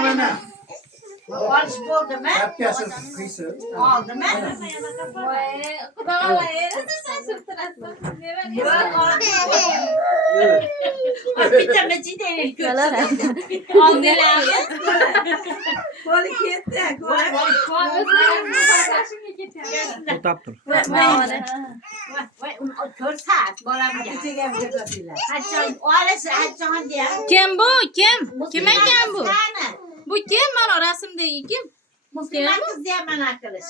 Mana. Barış oldu mu? Şapkası kıyısı. Oldu mu? Bir tane ciddi Kalar. Tutap dur. Kör saat bolamaya. Kim bu? Kim? Kime kim bu? Bu kim? Mana resimdeki kim? Müslüman kız diye bana arkadaş.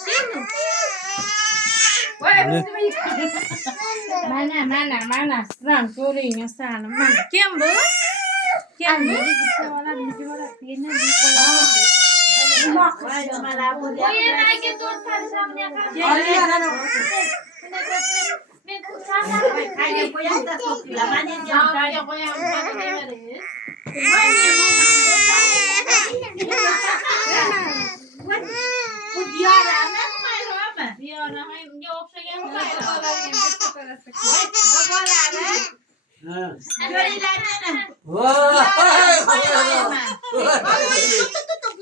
Mana. Sıram sorayım sana. Mana. Kim bu? Kim bu?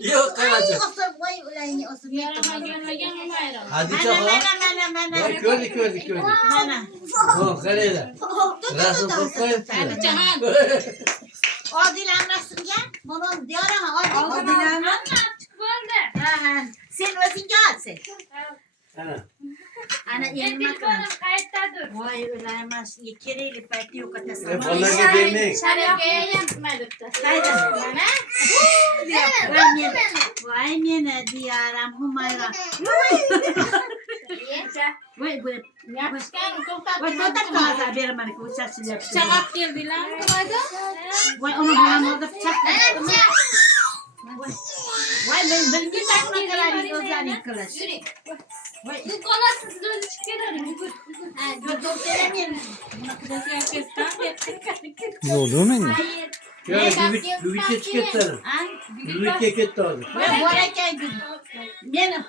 Yok kalacak. Hadi çabuk. Kördü. Oh kareyle. Rasım koyup. O dilenmesin ya. Bunun diyor ama o dilenmez. Sen özün gelsin. Ana yerim akıllı. Vay ölemez. Yekereyle belki yok atasın. Vallahi gelmeyin. Vay mene diyaram Humayra. Vay. Vay totak kaza verim bana bu saçını yapacağım. Çakak geldiler. Vay onu bana orada bıçak. Vay ben bir takma kadar gözlerini kılıç. Vay. Bu kolasız dönü çıkıyor. Gördüm sevemeyelim. Ne oldu mu? Şöyle bir çeçiketlerim. Bir keket aldım. Vay borayken gün. Benim.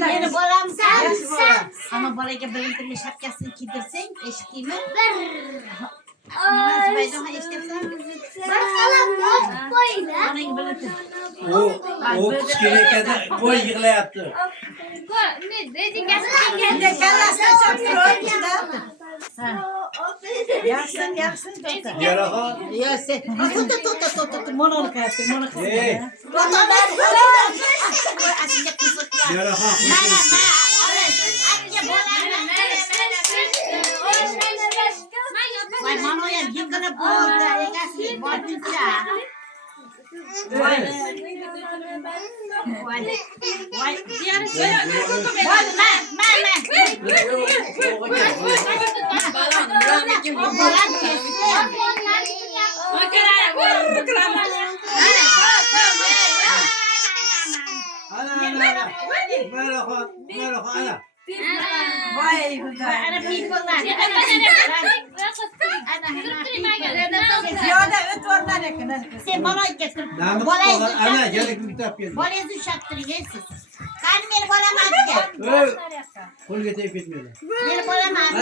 Beni boram sen. Ama borayken benim de şapkasını giydirsen eşitliğimi. Nasıl baydım ha iştefsen? Onun böyle. O kişiye kadar boy yıkılayattı. Ne dedi gelsin. Yaksın. Yaraha. Ya sen. Tut. Monolik yaptı. Yaraha. Vay manoya yıkılıp oldu. Egasın boğazınca. Vay. Diğer söyle. Vay Ana. Vay ana people'lar. Sen bana getir. Namus olan ana gelip bir kitap geldi. Bolezi uşaktırıyorsunuz. Sen beni bolamaz ki. Kol getirip gitmiyorlar. Beni bolamaz.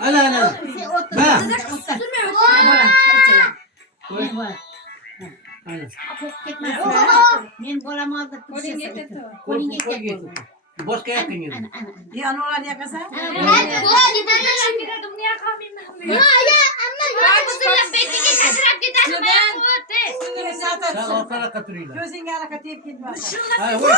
Ana. Sen otur. Ha. Bola. Koy. Ana. Gitmez. Beni bolamaz da. Kolin getir. Başka yakın yedi. Ana. Sen ortaya katırıyla. Gözün yana katayıp gitmez. Hayır, vay.